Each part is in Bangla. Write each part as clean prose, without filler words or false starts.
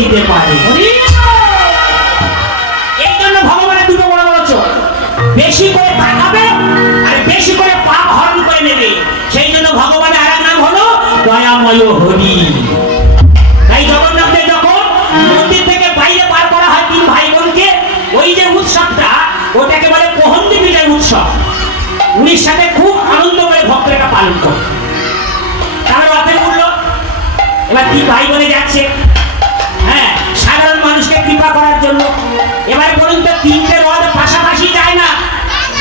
দিতে পারে। এই জন্য ভগবানের দুটো বড় বড় চোখ, বেশি করে তাকাবে আর বেশি করে পাপ হরণ করে নেবে। সেই জন্য ভগবানের আর এক নাম হলো দয়াময় হরি। তাই জগন্নাথের যখন মন্দির থেকে বাইরে পার করা হয় তিন ভাই বোনকে, ওই যে উৎসবটা ওটাকে বলে পোহন্দি বিজয় উৎসব। উড়িষ্যাতে খুব আনন্দ করে ভক্তরা পালন করে। তারা রথে উঠলো, এবার তিন ভাই বোনে যাচ্ছে, হ্যাঁ, সাধারণ মানুষকে কৃপা করার জন্য। এবারে বলুন তো, তিনটে রথ পাশাপাশি যায় না,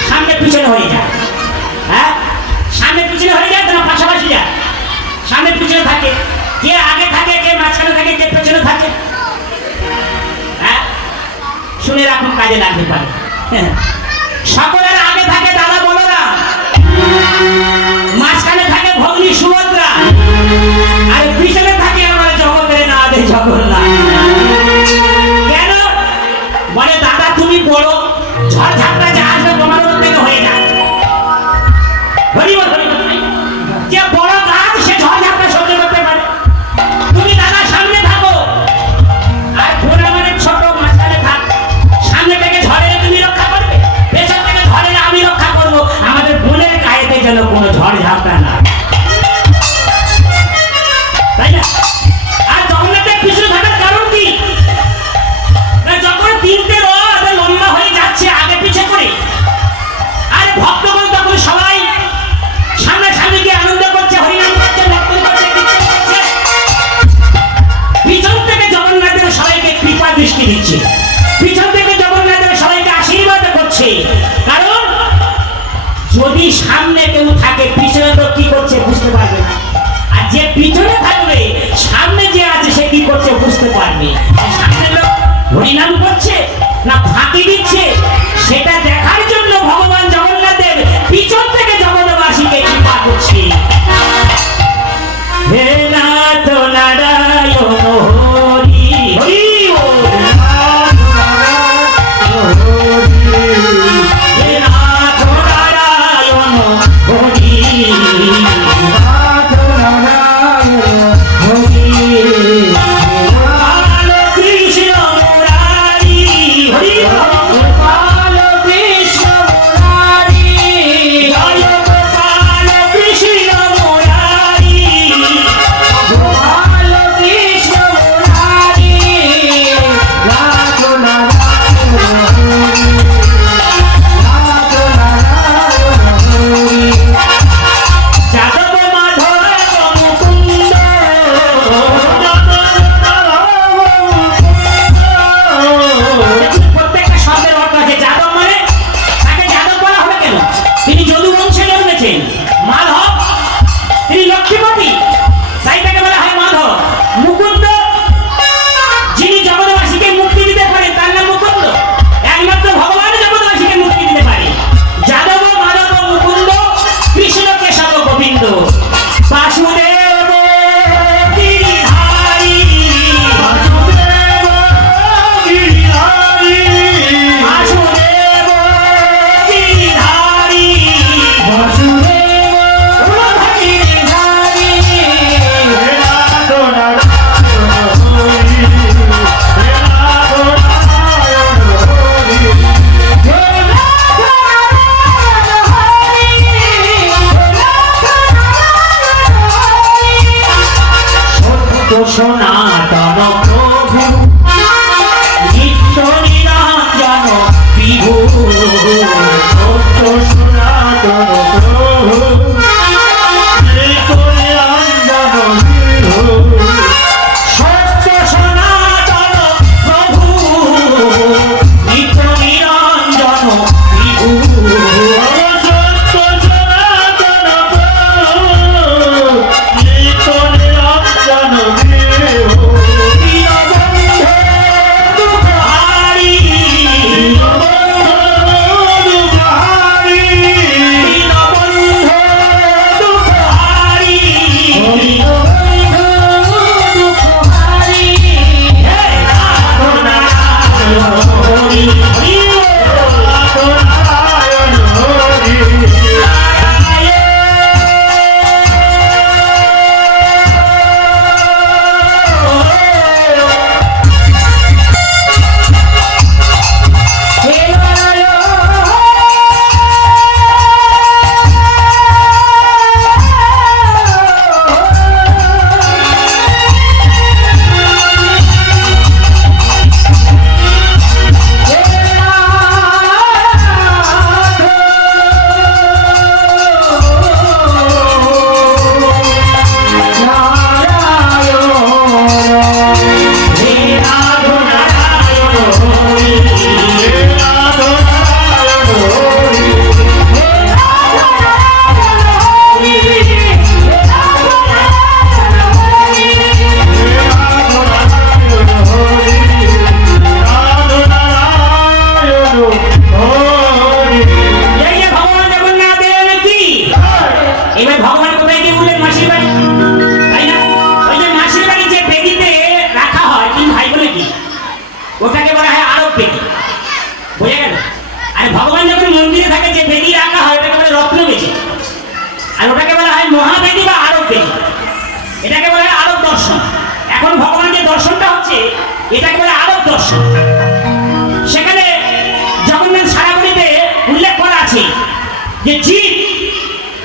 সামনে পিছনে হয়ে যায়? হ্যাঁ, সামনে পিছনে হয়ে যায় তো না পাশাপাশি যায়? সামনে পিছনে থাকে, কে আগে থাকে, কে মাঝখানে থাকে, কে পেছনে থাকে? হ্যাঁ, শুনে রাখুন, কাজে লাগতে পারে। সকলের আগে থাকে দাদা বলরাম, মাঝখানে থাকে ভগ্নী সুভদ্রা, আর পিছনে থাকে আমার জগতের না দে জগন্নাথ। কেন বলে, দাদা তুমি বড়, ঝড় ঝাপটা যা আসবে তোমার ওর থেকে হয়ে যায়। যে বড় গাছ সে ঝড় ঝাপটা সহ্য করতে পারে। তুমি দাদা সামনে থাকো, আর ঘোড়া মানে ছোট, মাঝখানে থাক। সামনে থেকে ঝড়ের তুমি রক্ষা করবে, পেছন থেকে ঝড়ের আমি রক্ষা করবো। আমাদের বোনের গায়েতে যেন কোনো ঝড় ঝাপটা না, তাই না? আর জগন্নাথের পিছনে থাকার কারণ কি? যখন তিনটে রথ লম্বা হয়ে যাচ্ছে আগে পিছে করে, আর ভক্তগণ তখন সবাই সামনাসামনি গিয়ে আনন্দ করছে, হরিনাম করছে, ভক্তন করছে, কীর্তন করছে। পিছন থেকে জগন্নাথের সবাইকে কৃপা দৃষ্টি দিচ্ছে, পিছন থেকে জগন্নাথের সবাইকে আশীর্বাদ করছে। কারণ যদি সামনে কেউ থাকে, পিছনে তো কি করছে বুঝতে পারবে না। আর যে পিছনে থাকবে, সামনে যে আছে সে কি করছে বুঝতে পারবে। সামনে লোক হরিনাম করছে না ফাঁকি দিচ্ছে, সেটা দেখার জন্য ভগবান জগন্নাথের পিছন থেকে জগৎবাসীকে কৃপা করছে। হে নাথ নারায়ণ হরি হরি বল। হে নাথ নারায়ণ হরি সনাতন প্রভু নিত্য নিরঞ্জন বিভু, সনাতন প্রভু নিত্য নিরঞ্জন বিভু, সত্য সনাতন প্রভু নিত্য নিরঞ্জন বিভু, সত্য সনাতন প্রভু নিত্য নিরঞ্জন বিভু। এটাকে বলে আরব দর্শন। সেখানে জগন্নাথ সারাবলিতে উল্লেখ করা আছে যে জীব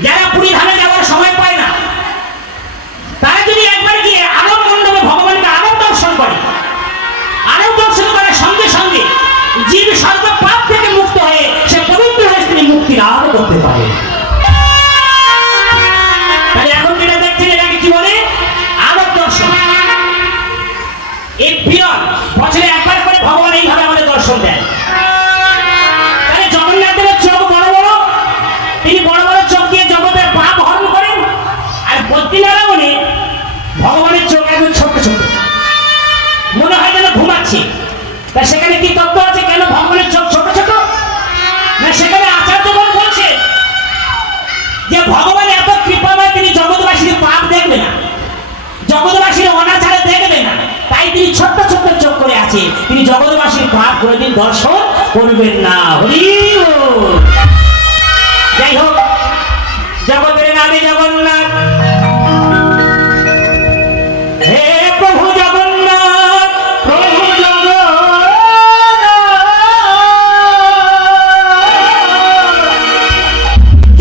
যারা পুরী ধামে যাওয়ার সময় পায় না, তারা যদি একবার গিয়ে আরব মণ্ডপে ভগবানকে আরব দর্শন করে, আরব দর্শন করার সঙ্গে সঙ্গে জীব সর্ব পাপ থেকে মুক্ত হয়ে সে পবিত্র হয়ে তিনি মুক্তি লাভ করতে পারে। তাহলে এখন যেটা দেখছেন এটাকে কি বলে? আরব দর্শন। এই বিরল বছরে একবার করে ভগবান এইভাবে আমাদের দর্শন দেন। তাহলে জগন্নাথ দেবের চোখ বড় বড়, তিনি বড় বড় চোখ দিয়ে জগতের পাপ হরণ করেন। আর বদ্রীনারায়ণে ভগবানের চোখ একদম ছোট ছোট, মনে হয় যেন ঘুমাচ্ছে। তা সেখানে কি তত্ত্ব আছে কেন ভগবানের চোখ ছোট ছোট? না, সেখানে আচার্যগণ বলছে যে ভগবান এত কৃপাময়, তিনি জগৎবাসীর পাপ দেখবে না, জগৎবাসীর অনাচারে দেখবে না, তাই তিনি ছোট্ট ছোট্ট চোখ করে আছে। তিনি জগৎবাসীর পাপ কোনোদিন দর্শন করবেন না। হরি বল। যাই হোক, জগতের নামে জগন্নাথ, হে প্রভু জগন্নাথ, প্রভু জগন্নাথ,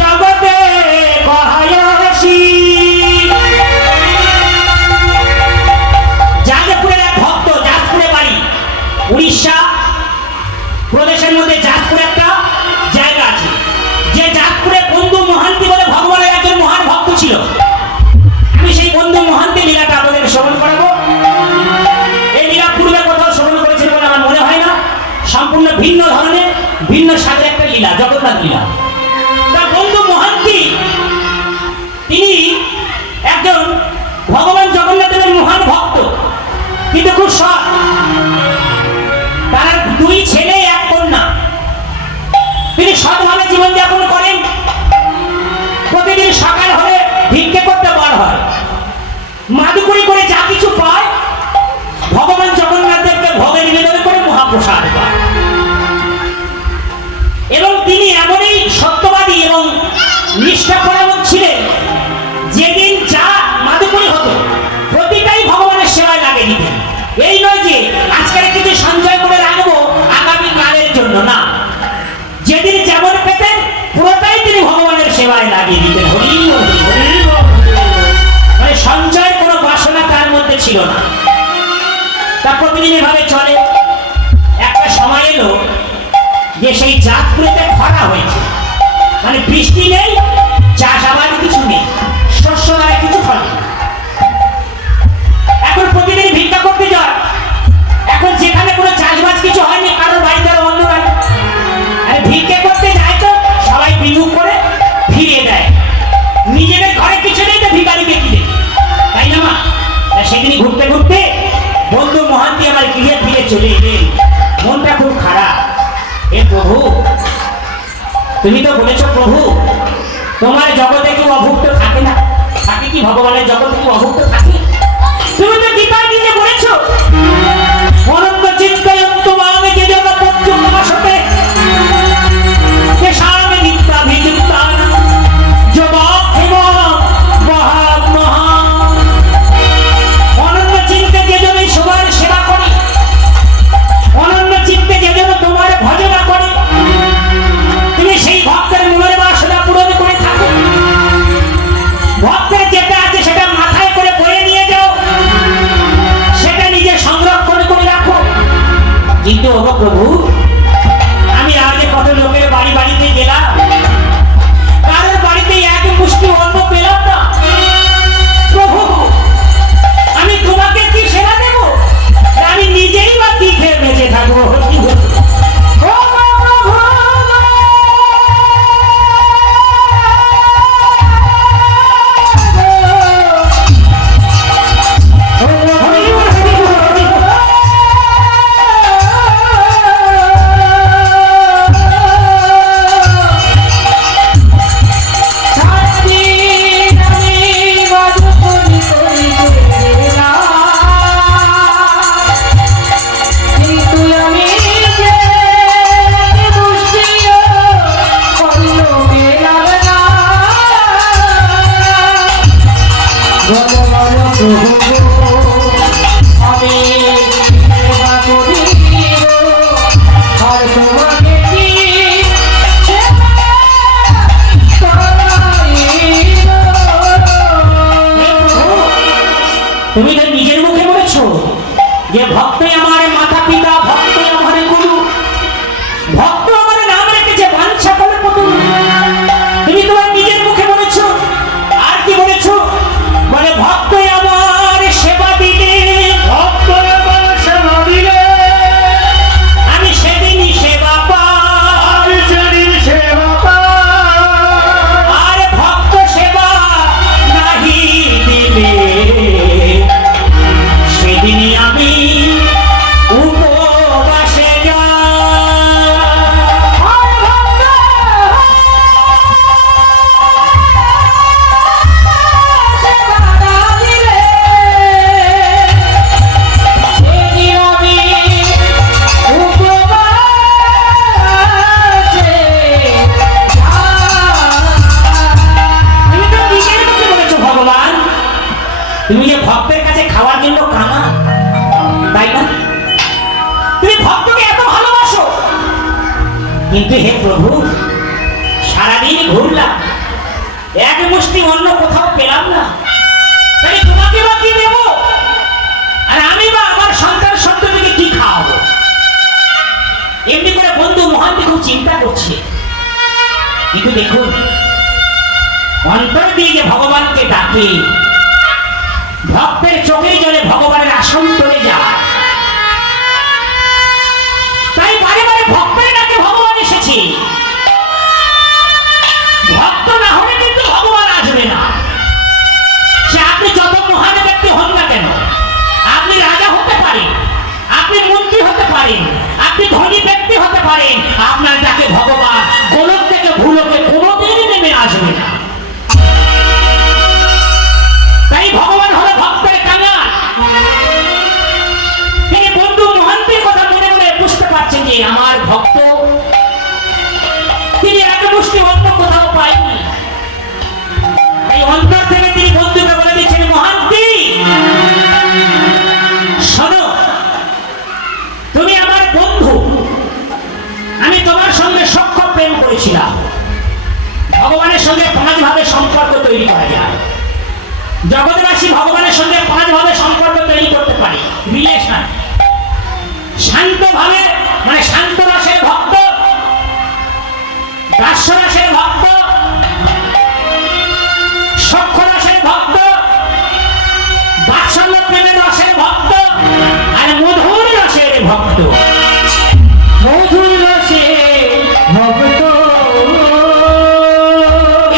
জগতে কহায়সী। যাজপুরের এক ভক্ত, যাজপুরে বাড়ি, উড়িষ্যা প্রদেশের মধ্যে যাজপুর একটা জায়গা আছে, যে যাজপুরে বন্ধু মহান্তি বলে ভগবানের একজন মহান ভক্ত ছিল। আমি সেই বন্ধু মহান্তি লীলাটা আপনাদের শ্রবণ করাবো। এই লীলা পূর্বে কোথাও শ্রবণ করেছিল বলে আমার মনে হয় না। সম্পূর্ণ ভিন্ন ধরনের, ভিন্ন স্বাদের একটা লীলা, জগন্নাথ লীলা। তার বন্ধু মহান্তি তিনি একজন ভগবান জগন্নাথের মহান ভক্ত, কিন্তু খুব সৎ। তার দুই ছেলে এক কন্যা। তিনি সৎভাবে জীবনযাপন করেন। প্রতিদিন সকাল হলে ভিক্ষে করতে বার হয়, মাদুকুরি করে যা কিছু পায় ভগবান জগন্নাথ দেবকে ভোগে নিবেদন করে মহাপ্রসাদ পায়। এবং তিনি এমনই সত্যবাদী এবং নিষ্ঠাপরায়ণ ছিলেন, যেদিন যা মাদুকুরি হতো প্রতিটাই ভগবানের সেবায় লাগিয়ে দিতেন। এই নয় যে আজকের কিছু সঞ্চয় করে রাখবো আগামী কালের জন্য, না, যেদিন যেমন পেতেন পুরোটাই তিনি ভগবানের সেবায় লাগিয়ে দিতেন। হরি বল, হরি বল। মানে সঞ্চয়ের কোনো বাসনা তার মধ্যে ছিল না। তা প্রতিদিন এভাবে চলে। একটা সময় এলো যে সেই যাজপুরেতে খরা হয়েছে, মানে বৃষ্টি নেই, চাষাবাদ কিছু নেই, শস্য দ্বারা কিছু ফলে। এখন প্রতিদিন ভিক্ষা করতে যায়। এখন যেখানে কোনো চাষবাস কিছু হয়নি, কারোর বাড়িতে অন্য বাড়ি, আরে ভিক্ষে করতে যায় তো সবাই বিমুখ করে ফিরিয়ে দেয়। নিজেদের ঘরে কিছু নেই তো ভিখারিকে কি দেয়, তাই না মা? সেদিনই ঘুরতে ঘুরতে বন্ধু মহান্তি আমার গৃহে ফিরে চলে এলেন। মনটা খুব খারাপ। হে প্রভু, তুমি তো বলেছো প্রভু তোমার জগতে কেউ অভুক্ত থাকে না। থাকে কি ভগবানের জগতে কেউ অভুক্ত থাকে? তুমি তো গীতার দিকে বলেছো অনন্ত চিত্তয়ন্ত মামে যে জগৎ পত্যুমাসতে কেশামে নিত্যাভিযুক্তান যোগাক্ষেম মহাত্মহা। অনন্য চিত্তে যে জন সবার সেবা করে, অনন্য চিত্তে যে জন তোমার ভজনা করে, তুমি সেই ভক্তের মনের বাসনা পূরণ করে থাকো। ভক্তের যেটা আছে সেটা মাথায় করে বয়ে নিয়ে যাও, সেটা নিজে সংরক্ষণ করে রাখো। কিন্তু ওগো প্রভু, আমি আগে কত লোকের বাড়ি বাড়িতে গেলাম, কারোর বাড়িতে এক মুষ্টি অন্ন পেলাম না। প্রভু, আমি তোমাকে কি সেবা দেব? আমি নিজেই বা কি খেয়ে বেঁচে থাকবো? যে ভক্তই আমার মাতা পিতা, ভক্তই আমার গুরু, ভক্ত আমার নাম রেখেছে বাঞ্ছা করে পুতুল। তুমি তোমার নিজের মুখে বলেছো, আর কি বলেছো? বলে ভক্তই আমার সেবা দিলে, ভক্ত আমার সেবা দিলে আমি সেদিনই সেবা পাই। আমি সেদিন সেবা পাই। আর ভক্ত সেবা নাহি দিলে সেদিনই আমি উপবাসে যাই। তুমি তো নিজের মুখে বলেছো ভগবান, তুমি যে ভক্তের কাছে খাওয়ার জন্য কানা, তাই না? তুমি ভক্তকে এত ভালোবাসো, কিন্তু হে প্রভু, সারাদিন ঘুরলাম, এক মুষ্টি অন্য কোথাও পেলাম না, তাই তোমাকে বা কি দেবো? আর আমি বা আমার সন্তান সন্ততিকে কি খাওয়াবো? এমনি করে বন্ধু মহান্তি খুব চিন্তা করছে। কিন্তু দেখুন, অন্তর দিয়ে যে ভগবানকে ডাকে, ভক্তের চোখের জলে ভগবানের আসন চলে যায়। তাই বারে বারে ভক্তের ডাকে ভগবান এসেছে। ভক্ত না হলে কিন্তু ভগবান আসবে না। সে আপনি যত মহান ব্যক্তি হন না কেন, আপনি রাজা হতে পারেন, আপনি মন্ত্রী হতে পারেন, আপনি ধনী ব্যক্তি হতে পারেন, আপনার ডাকে ভগবান গোলক থেকে ভুলোকে কোনোদিনই নেমে আসবে না। তাই ভগবান হলো ভক্তের কাঙাল। তিনি বন্ধু মহান্তির কথা মনে মনে বুঝতে পারছেন যে আমার ভক্ত, তিনি এক মুষ্টি অন্য কোথাও পায়নি। এই অন্তর থেকে তিনি বন্ধুকে বলে দিচ্ছেন, মহান্তি শোনো, তুমি আমার বন্ধু, আমি তোমার সঙ্গে সখ্য প্রেম করেছিলাম। ভগবানের সঙ্গে 5 ভাবে সম্পর্ক তৈরি করা যায়। জগৎবাসী ভগবানের সঙ্গে 5 ভাবে সম্পর্ক তৈরি করতে পারে। রিলেশন, শান্ত ভাবে মানে শান্ত রসের ভক্ত, দাস্য রসের ভক্ত, সখ্য রসের ভক্ত, বাৎসল্য প্রেমের রসের ভক্ত, আর মধুর রসের ভক্ত। মধুর রসের ভক্ত,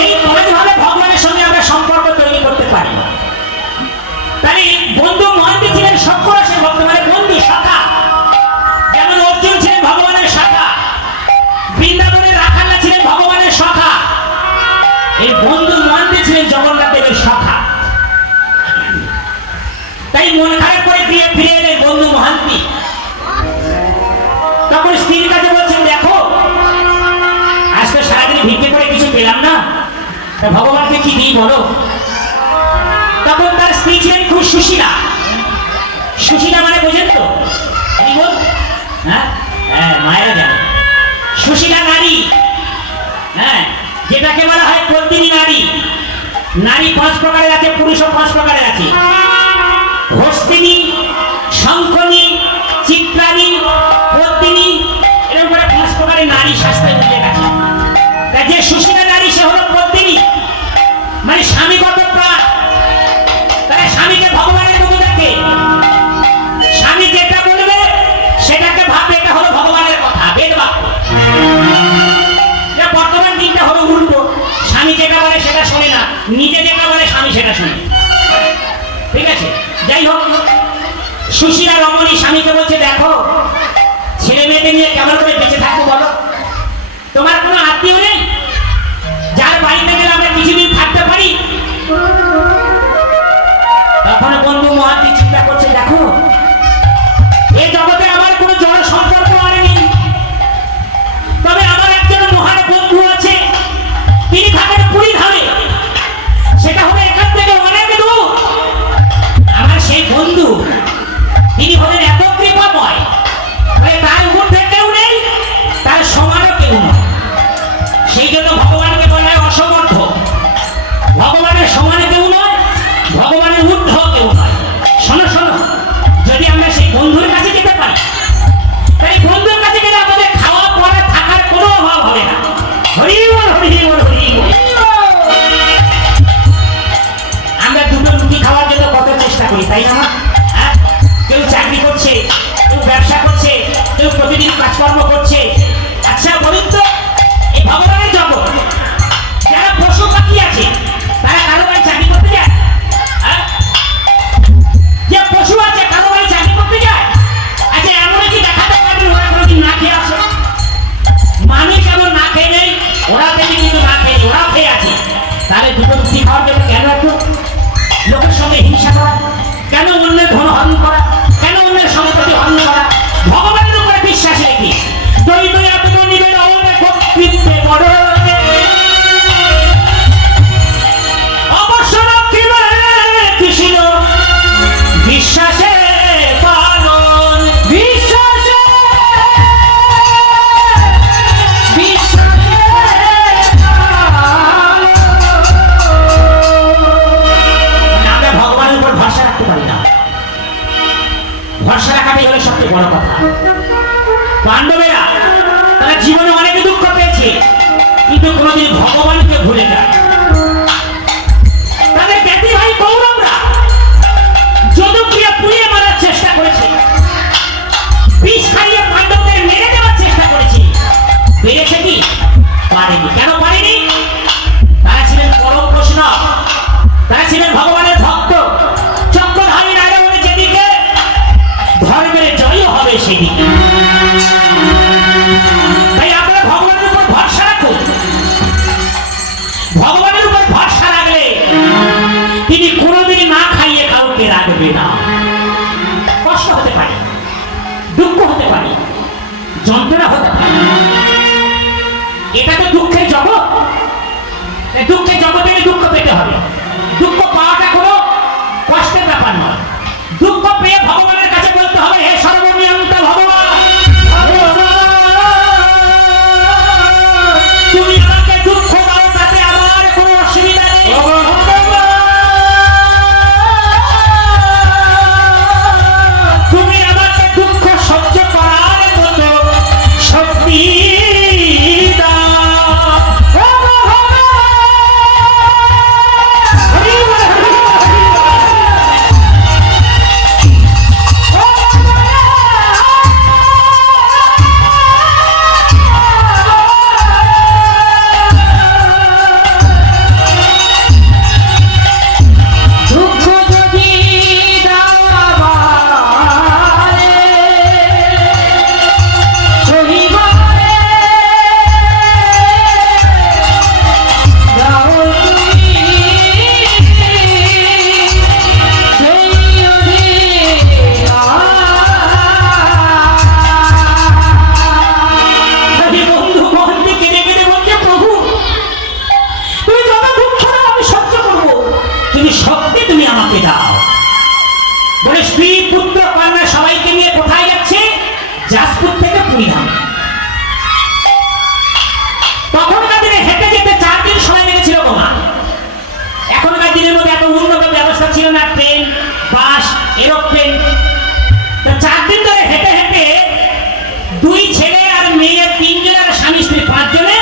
এই 5 ভাবে ভগবানের সঙ্গে আমরা সম্পর্ক তৈরি করতে পারি। তাই বন্ধু মহান্তি ছিলেন সখ্য রসের ভক্ত, মানে বন্ধু শাখা। যেমন অর্জুন ছিলেন ভগবানের শাখা, বৃন্দাবনের রাখাল্লা ছিলেন ভগবানের শাখা, এই বন্ধু মহান্তি ছিলেন জগন্নাথ দেবের শাখা। তাই মন খারাপ করে দিয়ে ফিরে এলেন বন্ধু মহান্তি। তখন স্ত্রীর কাছে বলছেন, দেখো আজকে সারাদিন ভিক্ষে করে কিছু পেলাম না, তা ভগবানকে কি দিই বলো? তখন তার স্ত্রী ছিলেন খুব সুশীলা। সুশীলা মানে বোঝেন তো? কি বল? হ্যাঁ হ্যাঁ, মায়েরা জানে। সুশীলা নারী, হ্যাঁ, যেটাকে বলা হয় পত্নী নারী। নারী 5 প্রকারের আছে, পুরুষও 5 প্রকারের আছে। হস্তিনী, শঙ্খনী, চিত্রাণী, পত্নী, এরকম করে 5 প্রকারের নারী শাস্ত্রে উল্লেখ আছে। তাই যে সুশীলা নারী সে হলো পত্নী, মানে স্বামীগত প্রাণ। তারা স্বামীকে ভগবানের মতো দেখে, স্বামী যেটা বলবে সেটাকে ভাবে এটা হলো ভগবানের কথা, বেদ বাক্য। বর্তমান দিনটা হলো উল্টো, স্বামী যেটা বলে সেটা শোনে না, নিজে যেটা বলে স্বামী সেটা শোনে। ঠিক আছে, যাই হোক, সুশীলা রমণী স্বামীকে বলছে, দেখো ছেলে মেয়েকে নিয়ে কেমন করে বেঁচে থাকবো বলো? তোমার কোনো আত্মীয় নেই যার বাড়িতে গেলে আমরা কিছুদিন থাকতে পারি? তখন বন্ধু মহান্তি চিন্তা করছে, দেখো এই জগতে আমার কোনো জড় সম্পর্ক আর নেই, তবে আমার একজন মহান বন্ধু আছে, তিনি থাকেন পুরী ধামে, সেটা হবে এখান থেকে অনেক দূর। আমার সেই বন্ধু তিনি হলেন এত কৃপাময়, তার ঊর্ধ্বে কেউ নেই, তার সমানও কেউ নয়। সেই জন্য ভগবানকে বলা হয় অসমর্থ। ভরসা রাখাটাই হলো সবচেয়ে বড় কথা। পাণ্ডবেরা তারা জীবনে অনেক দুঃখ পেয়েছে, কিন্তু কোনোদিন ভগবানকে ভুলে যায়। তাদের জ্ঞাতি ভাই কৌরবরা যদুপ্রিয়া পুড়িয়ে মারার চেষ্টা করেছে, বিষ খাইয়ে পাণ্ডবদের মেরে দেওয়ার চেষ্টা করেছে। পেরেছে কি? পারেনি। কেন পারেনি? তারা ছিলেন পরম বৈষ্ণব, তারা ছিলেন ভগবানের ভক্ত। চক্রধারী নারায়ণের যেদিকে ধর্মের জয় হবে সেদিকে। তাই আপনারা ভগবানের উপর ভরসা রাখুন। ভগবানের উপর ভরসা রাখলে তিনি কোনোদিন না খাইয়ে কাউকে রাখবে না। কষ্ট হতে পারে, দুঃখ হতে পারে, যন্ত্রণা হতে পারে, এটা তো দুঃখের জগৎ। দুঃখের জগতে দুঃখ পেতে হবে। দুঃখ পাওয়াটা কোনো কষ্টের ব্যাপার নয়। দুঃখ পেয়ে ভগবানের কাছে বলতে হবে, হে সর্বনিয়ন্ত ভগবান, তুমি আমাকে দুঃখ দাও, তাতে আমার কোনো অসুবিধা নেই। তুমি আমাকে দুঃখ সহ্য করার মতো শক্তি দাও। দুঃখ যদি দাও আমারে, সহিবারে দাও তুমি, সেই বন্ধু মোহনকে কেঁদে কেঁদে বলছে, প্রভু তুমি যত দুঃখ দাও আমি সহ্য করবো, তুমি শক্তি তুমি আমাকে দাও। বলে স্ত্রী পুত্র কন্যা সবাইকে নিয়ে কোথায় যাচ্ছে? যাজপুর থেকে পুরীধাম। তখনকার দিনে হেঁটে যেতে 4 দিন সময় লেগেছিল গোমা। এখনকার দিনের মধ্যে এত উন্নত ব্যবস্থা ছিল না, ট্রেন, বাস, এরোপ্লেন। 4 দিন ধরে হেঁটে হেঁটে 2 ছেলে আর মেয়ে 3 জন আর স্বামী স্ত্রী 5 জনে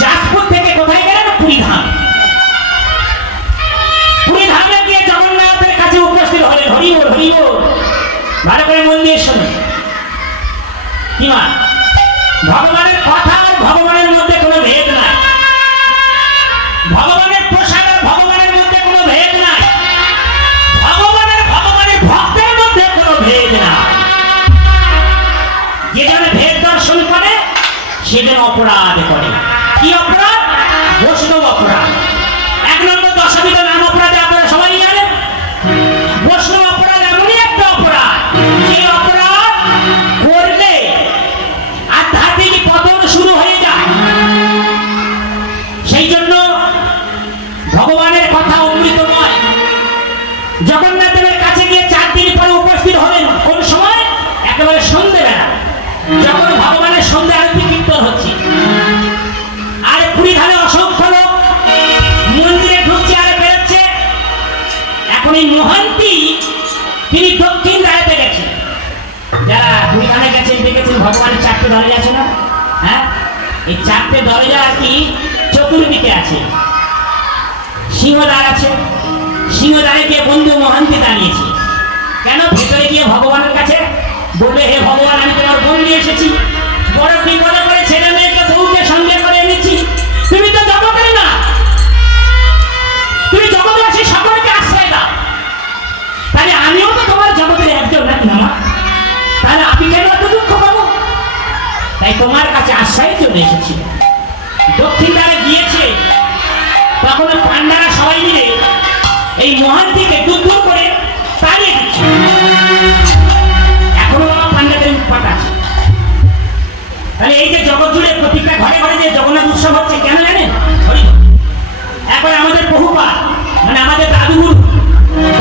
যাজপুর থেকে কোথায় গেলেন? পুরীধাম। পুরীধামে গিয়ে জগন্নাথের কাছে উপস্থিত হলেন। হরি বল, হরি বল। ভালো করে মন দিয়ে শুনুন। কি মা? ভগবানের কথা আর ভগবানের মধ্যে কোনো ভেদ নাই। ভগবানের প্রসাদ আর ভগবানের মধ্যে কোনো ভেদ নাই। ভগবানের ভক্তের মধ্যে কোনো ভেদ নাই। যে যেন ভেদ দর্শন করে সে যেন অপরাধ করে। কি অপরাধ? বৈষ্ণব অপরাধ। 1 নম্বর দশমিক নাম অপরাধে আপনারা সবাই জানেন। বৈষ্ণব অপরাধ এমনই একটা অপরাধ, যে অপরাধ করলে আধ্যাত্মিক পতন শুরু হয়ে যায়। সেই জন্য ভগবানের কথা অমৃতময়। জগন্নাথের কাছে গিয়ে 4 দিন পরে উপস্থিত হলেন। কোন সময়? একেবারে সন্ধ্যেবেলা, যখন ভগবানের সন্ধ্যা আরতি কীর্তন হচ্ছে। আর পুরীধামে অসংখ্য লোক মন্দিরে ঢুকছে আর বেরোচ্ছে। এখন এই মহান্তি তিনি দক্ষিণ দ্বারেতে গেছেন। যারা পুরীধামে গেছেন দেখেছেন ভগবানের 4টে দরজা আছে না? হ্যাঁ, এই 4টে দরজা আর কি চতুর্দিকে আছে। সিংহদ্বার আছে। সিংহদ্বারে গিয়ে বন্ধু মহান্তি দাঁড়িয়েছে। কেন? ভেতরে গিয়ে ভগবানের কাছে বলবে, হে ভগবান, আমি তোমার বন্ধু এসেছি, বড় বিপদে করে ছেলে মেয়েকে বউকে সঙ্গে করে এনেছি। তুমি তো জগতের না, তুমি জগৎবাসী সকলকে আশ্রয় দাও। তাহলে আমিও তো তোমার জগতের একজন নাকি না? তাহলে আমি কেন এত দুঃখ পাবো? তাই তোমার কাছে আশ্রয় চলে এসেছি। দক্ষিণ দ্বারে গিয়েছে, তখন পান্ডারা সবাই মিলে এই মহান্তিকে দূর দূর করে তাড়িয়ে দিচ্ছে। এখনো বাবা পান্ডাদের উৎপাত আছে। তাহলে এই যে জগৎ জুড়ে প্রতিটা ঘরে ঘরে যে জগন্নাথ উৎসব হচ্ছে, কেন জানেন? এখন আমাদের প্রভুপাদ, মানে আমাদের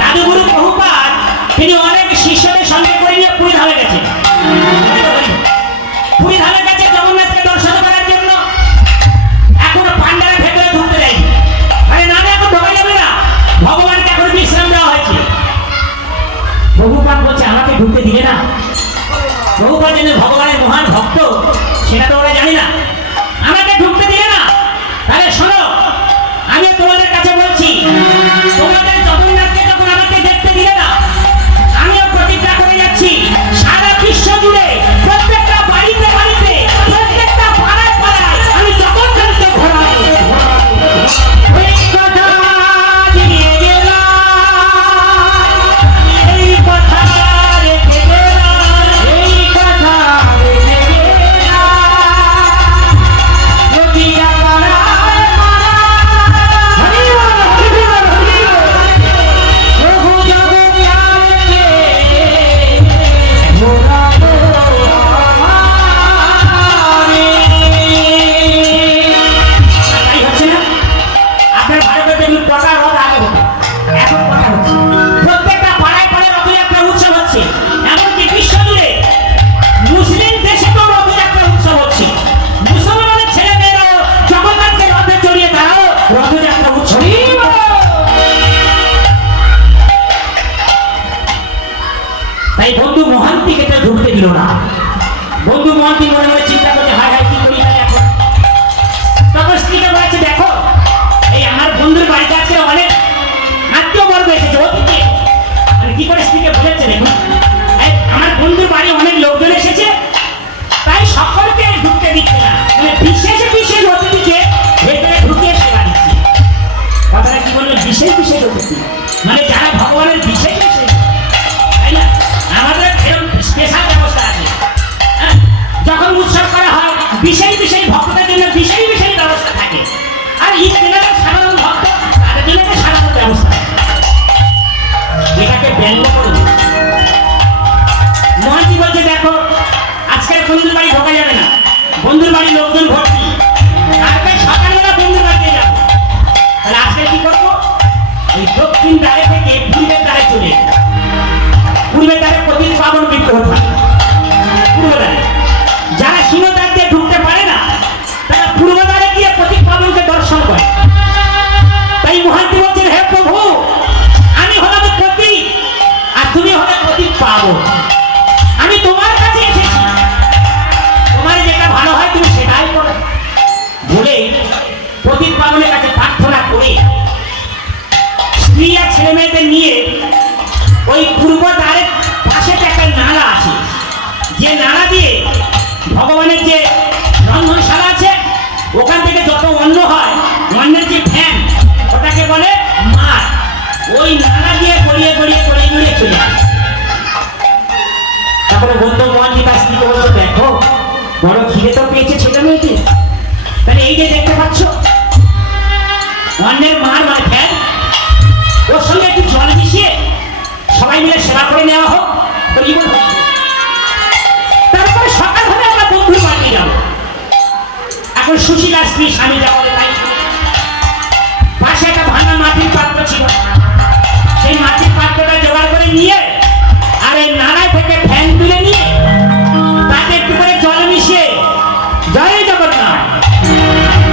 দাদুগুরু প্রভুপাদ, তিনি অনেক শিষ্যদের সঙ্গে করে নিয়ে পুরীধামে গেছেন। পুরীধামে গেছে জগন্নাথকে দর্শন করার জন্য। এখনো পান্ডারা ভেতরে ঢুকতে দেয়নি। আরে না, এখন ঢোকা যাবে না, ভগবানকে এখন বিশ্রাম দেওয়া হয়েছে। প্রভুপাদ বলছে, ঢুকতে দিলে না। প্রভুপাদ যেন ভগবানের মহান ভক্ত সেটা তো ওরা জানি না, আমাকে ঢুকতে দিলে না। তাহলে শোনো, আমি তোমাদের কাছে বলছি, তোমাদের জগন্নাথকে যখন আমাকে দেখতে দিলে না, আমিও প্রতিজ্ঞা করে যাচ্ছি সারা বিশ্ব জুড়ে প্রত্যেকটা বাড়িতে বাড়িতে প্রত্যেকটা পাড়ায় পাড়ায় আমি জগন্নাথকে ঘোরাবো। ওই কথা দিয়ে গেলাম, এই কথা রেখে গেলাম, এই কথা রেখে গেলাম। নদীয়া পাড়ায় পাড়ায় প্রভু জগন্নাথকে ঘোরাবো আমারে। তাই হচ্ছে না? আপনার ভারতে দেখুন কটা রথ আগে হতো, এখন কটা হচ্ছে। প্রত্যেকটা পাড়ায় পাড়ায় রথযাত্রা উৎসব হচ্ছে, এমনকি বিশ্ব জুড়ে মুসলিম দেশে তো রথযাত্রা উৎসব হচ্ছে। মুসলমানের ছেলে মেয়েরাও জগন্নাথকে রথে চড়িয়ে তারাও রথযাত্রা উৎসব। তাই বন্ধু মহান্তিকে তো ঢুকতে দিল না। বন্ধু মহান্তি মনে মনে চিন্তা করছে, হায় হায় কি করি তাহলে এখন। তখন স্ত্রীকে বলেছে, দেখো এই আমার বন্ধুর বাড়িতে আজকে অনেক আত্মীয় বর্গ এসেছে, অতিথি। মানে কি করে স্ত্রীকে বলেছে দেখুন, এই আমার বন্ধুর বাড়ি অনেক লোকজন এসেছে, তাই সকলকে ঢুকতে দিচ্ছে না, মানে বিশেষ বিশেষ অতিথিকে ভেতরে ঢুকিয়ে সেবা দিচ্ছে। কথাটা কি বললেন? বিশেষ বিশেষ অতিথি মানে যারা ভগবানের বিশেষ বিশেষ, তাই না? আমাদের এরকম স্পেশাল ব্যবস্থা আছে। হ্যাঁ, যখন উৎসব করা হয় বিশেষ বিশেষ ভক্তদের জন্য বিশেষ বিশেষ ব্যবস্থা থাকে, আর ঈদ দিনের সাধারণ ভক্ত তাদের জন্য একটা সাধারণ ব্যবস্থা। এটাকে ব্যঙ্গ করুন। মহাজি বলছে, দেখো আজকের বন্ধুর বাড়ি ঢোকা যাবে না, বন্ধুর বাড়ি লোকজন ভর্তি, কালকে সকালবেলা বন্ধুর বাড়িতে যাবো। তাহলে আজকে কি করবো? ওই দক্ষিণ দ্বারে থেকে পূর্বের দ্বারে চলে যাবো। পূর্বের দ্বারে প্রতি পাবন বিগ্রহ থাকে, পূর্ব দ্বারে যারা সিংহদ্বার দিয়ে ঢুকতে পারে না তারা পূর্ব দ্বারে গিয়ে প্রতি পাবনকে দর্শন করে। তাই মহান্তি বলছেন, হে প্রভু, আমি হলাম প্রতীক আর তুমি হলে প্রতীক পাবো। আমি তোমার কাছে এসেছি, তোমার যেটা ভালো হয় তুমি সেটাই করো বলে প্রতীক পাবনের কাছে প্রার্থনা করে স্ত্রী আর ছেলে মেয়েদের নিয়ে ওই পূর্ব দ্বারের পাশে একটা নালা আছে, যে নালা দিয়ে ভগবানের যে রন্ধনশালা আছে ওখান থেকে যত অন্ন হয়, অন্নের যে ফ্যান ওটাকে বলে মাঠ, ওই নালা দিয়ে গড়িয়ে গড়িয়ে গড়িয়ে গড়িয়ে চলে আসে। তারপরে বন্ধু মহান্তি তার স্ত্রীকে বলছে, দেখো বড় খিদে তো পেয়েছে ছেলে মেয়েকে, তাহলে এই যে দেখতে পাচ্ছ অন্নের মার মানে ফ্যান, ওর সঙ্গে একটু জল মিশিয়ে সবাই মিলে সেবা করে নেওয়া হোক, তো জীবন হোক। তারপরে সকাল হলে আমরা বন্ধুর বাড়ি যাবো। এখন সুশীলা স্ত্রী স্বামী যা বলে তাই। পাশে একটা ভাঙা মাটির পাত্র ছিল, সেই মাটির পাত্রটা জোগাড় করে নিয়ে আর এই নালায় থেকে ফ্যান তুলে নিয়ে তাতে একটু করে জল মিশিয়ে জয় জগন্নাথ,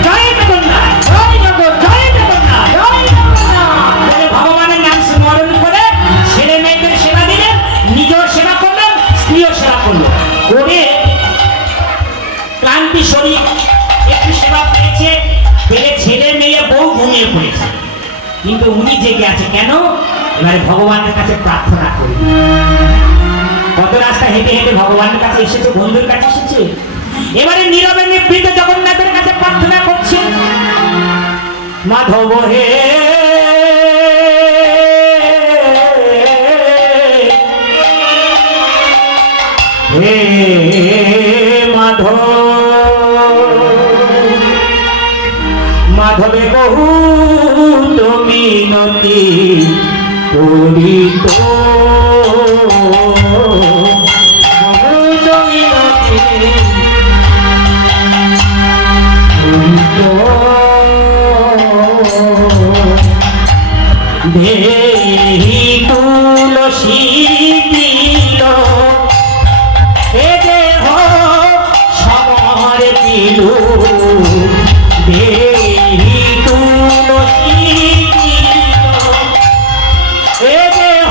জয় জগন্নাথ, জয় জগৎ, জয় জগন্নাথ, জয় জগন্নাথ বলে ভগবানের নাম স্মরণ করে ছেলে মেয়েদের সেবা দিলেন, নিজেও সেবা করলেন, স্ত্রীও সেবা করলো। করে ক্লান্তি শরীর একটু সেবা পেয়েছে, পেলে ছেলে মেয়ে বউ ঘুমিয়ে পড়েছে, কিন্তু উনি জেগে আছে কেন? এবারে ভগবানের কাছে প্রার্থনা করি। কত রাস্তা হেঁটে হেঁটে ভগবানের কাছে এসেছে, বন্ধুর কাছে এসেছে, এবারে নীরবে নিবৃত জগন্নাথের কাছে প্রার্থনা করছে, মাধব হে হে মাধব, মাধবে বহু মিনতি করিত, বহুত মিনতি করিত, দেহি তুলসী দিল এ দেহ সমর পিলু, দেহি তুলসী দিল এ দেহ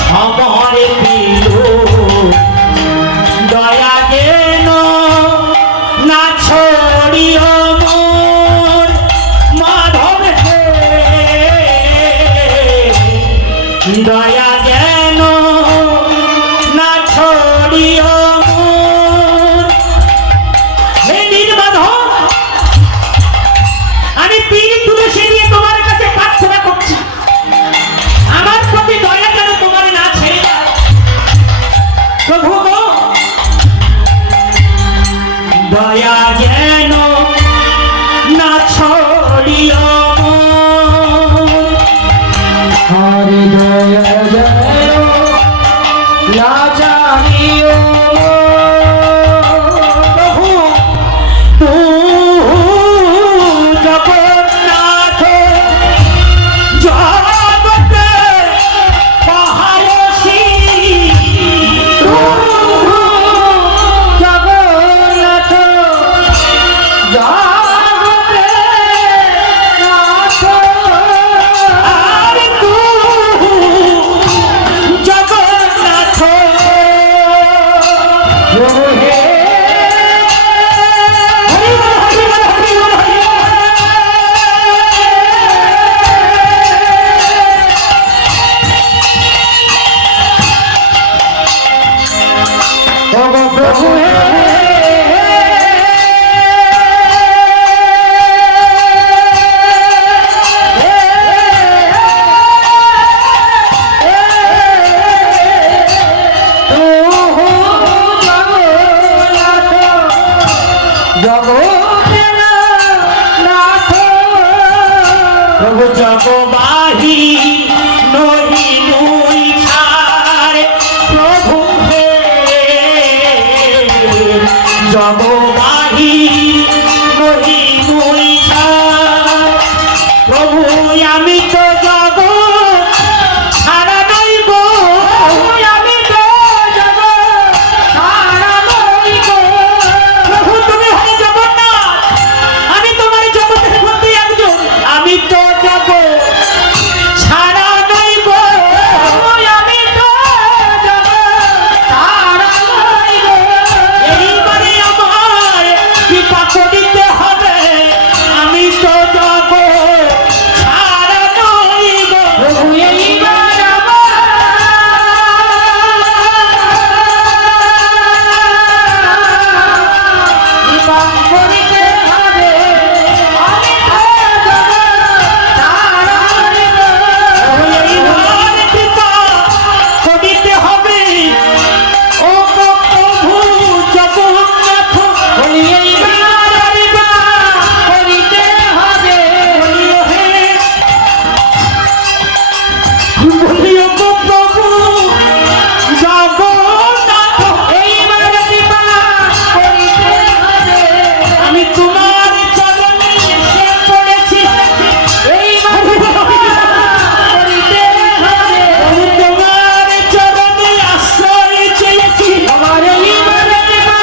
সমর পিলু। দয়া যেন না ছড়িও মন। হরে দয়া জয় না জানিও প্রভু জগন্নাথ জগতে মহারসী জগন্নাথ জগতে নাথ আর তু জগন্নাথ প্রভু হে হরি বল, হরি বল, হরি বল, হরি বল। ওগো প্রভু হে প্রভু জগবাহি নহি নুই ছাড় প্রভু হে জগবাহি নহি নুই ছাড় প্রভু আমি তো জগ ছাড়া নাই গো আমি তো জগ ছাড়া নাই গো প্রভু তুমি হলে জগন্নাথ আমি তোমার জগতের মধ্যে একজন আমি তো যাব ছাড়া নাই গো আমি তো যাব ছাড়া নাই গো এইবারে আমার কৃপা করিতে হবে আমি তো যাব ছাড়া নাই গো প্রভু এইবার করিতে হবে আমি তো এইবার কৃপা করিতে হবে ও গো প্রভু জগন্নাথ করিতে হবে বলিও হে বলিও গো প্রভু জগন্নাথ এইবার কৃপা করিতে হবে আমি তোমার চরণে এসে পড়েছি এইবার করিতে হবে আমি তোমার চরণে আশ্রয় চেয়েছি আমার এইবার কৃপা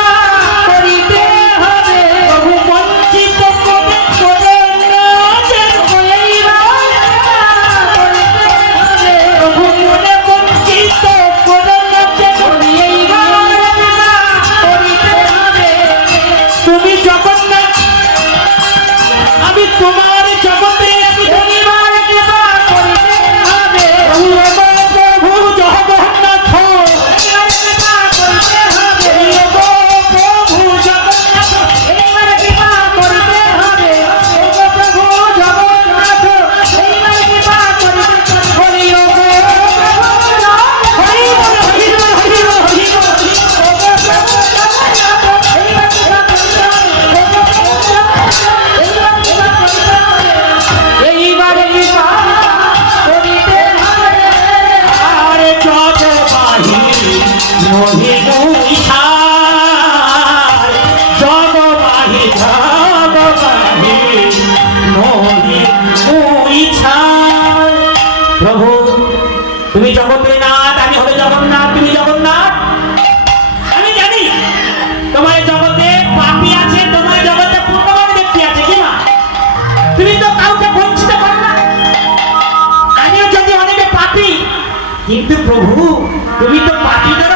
করিতে হবে প্রভু বঞ্চিত করে করে না যেন এইবার করিতে হবে প্রভু মনে বঞ্চিত করে না যেন এইবার কৃপা করিতে হবে তুমি জগন্নাথ আমি তোমার জগতে আমি এইবার কৃপা করিতে হবে প্রভু জগন্নাথ এইবার কৃপা করিতে হবে প্রভু জগন্নাথ এইবার কৃপা করিতে হবে ওগো প্রভু জগন্নাথ এইবার কৃপা করিতে হবে ওগো প্রভু হরি বল, হরি বল, হরি বল, হরি বল। ওগো প্রভু জগন্নাথ এইবার কৃপা করিতে হবে ওগো প্রভু জগন্নাথ এইবার কৃপা করিতে হবে এইবার কৃপা করিতে হবে আর যত বাহি মহিন ইছার জগবাহি জগবাহি মহিন ইছার প্রভু তুমি জগতের নাথ আমি হবে জগন্নাথ তুমি জগন্নাথ আমি জানি তোমার জগতে পাপী আছে তোমার জগতে পূর্ণবান ব্যক্তি আছে কি না তুমি তো কাউকে বঞ্চিত করো না আমিও যদি অনেকে পাপী কিন্তু প্রভু তুমি তো পাপীদের